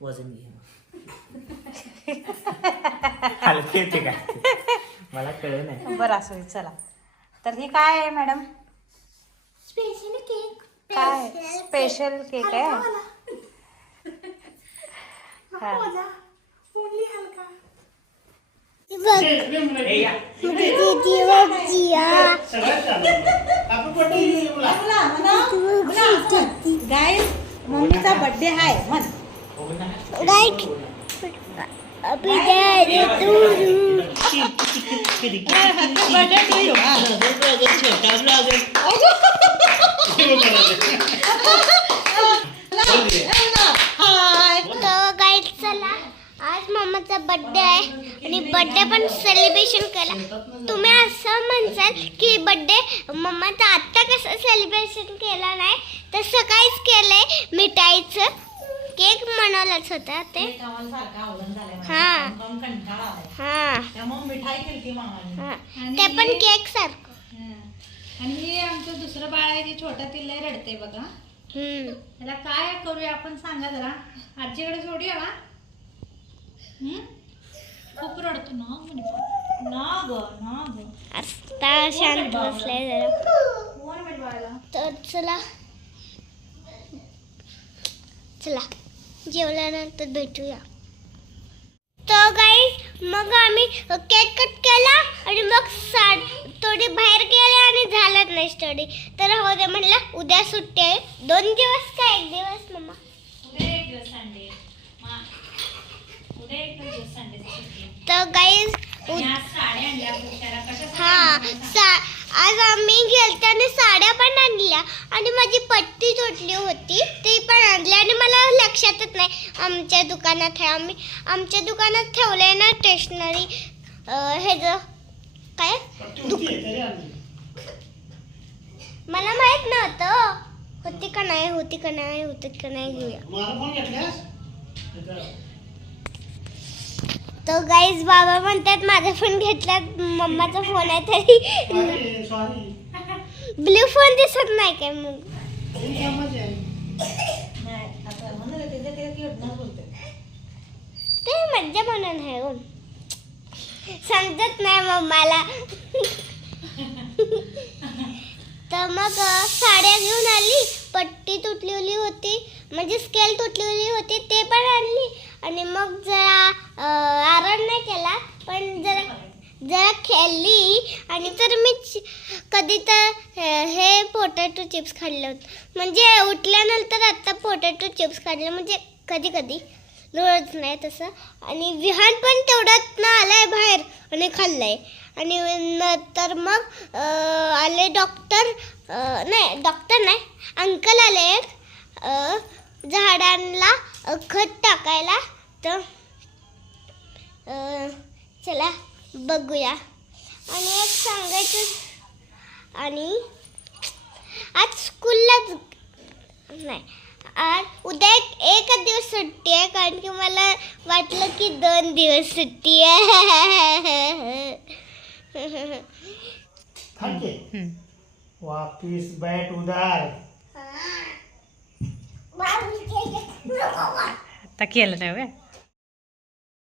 वजन घे हलके ते काय मला कळलं नाही बरं असू दे, चला तर ही काय आहे मॅडम स्पेशल केक काय स्पेशल केक आहे हा. ए, या. मम्मीचा बर्थडे हाय तर गाईड चला. आज मम्माचा बर्थडे आहे. आणि बर्थडे पण सेलिब्रेशन केला तुम्ही असं म्हणसाल की बर्थडे मम्माचा आत्ता कसं सेलिब्रेशन केला नाही? तर सकाळीच केलंय मिठाईचं. केक बनवलाच होता ते. हा. हा. हा. ते पण केक सारखं. आणि हे आमचं दुसरं बाळ आहे जे छोटं तिला रडते बघा. हम्म. त्याला काय करूया आपण सांगा जरा. आजीकडे सोडूया का हम्म? खूप रडतो ना म्हणे. पण. ना ग ना ग. आता शांत बसलाय जरा. कोण भेट बाळाला? तर चला. चला जेवल्यानंतर भेटूया. तर गाई मग आम्ही केक कट केला आणि मग सा थोडी बाहेर गेले आणि झालं नाही स्टडी तर हो दे म्हणलं उद्या सुट्टी आहे. दोन दिवस का एक दिवस मम्मा? उद्या एक दिवस संडे उद्या एक दिवस संडे तर गाई साड्या आणल्या पुरुषाला कशा हा आज आम्ही गेलताना साड्या पण आणल्या आणि माझी पट्टी तुटली होती ती पण आणली आणि मला लक्षातच नाही आमच्या दुकानात आहे आम्ही आमच्या दुकानात ठेवलंय ना स्टेशनरी हे ज काय? मला माहीत नव्हतं. होती का नाही होती का नाही होती का नाही घेऊया. तर गाईज बाबा म्हणतात माझा फोन घेतला मम्माचा फोन आहे तरी. ब्ल्यू फोन दिसत नाही काय मग? ते मज्जा म्हणून आहे हो. समजत नाही मम्माला. तर मग साड्या घेऊन आली पट्टी तुटलेली होती म्हणजे स्केल तुटलेली होती ते पण आणली. आणि मग जरा अ, आराम नाही केला पण जरा जरा आणि तर मी चि- कधी तर हे पोटॅटो चिप्स खाल्ले होते. म्हणजे उठल्यानंतर आता पोटॅटो चिप्स खाल्ले. म्हणजे कधी कधी. रोज नाही तसं. आणि विहान पण तेवढ्यात ना आलाय बाहेर आणि खाल्लंय. आणि नंतर मग आले डॉक्टर नाही डॉक्टर नाही अंकल आले झाडांना खत टाकायला. तर चला बघूया. आणि एक सांगायचं आणि आज स्कूललाच नाही आज उद्या एक एकच दिवस सुट्टी आहे कारण की मला वाटलं की दोन दिवस सुट्टी आहे. वापिस बैठ उधर. आता केलं नाही व्हय?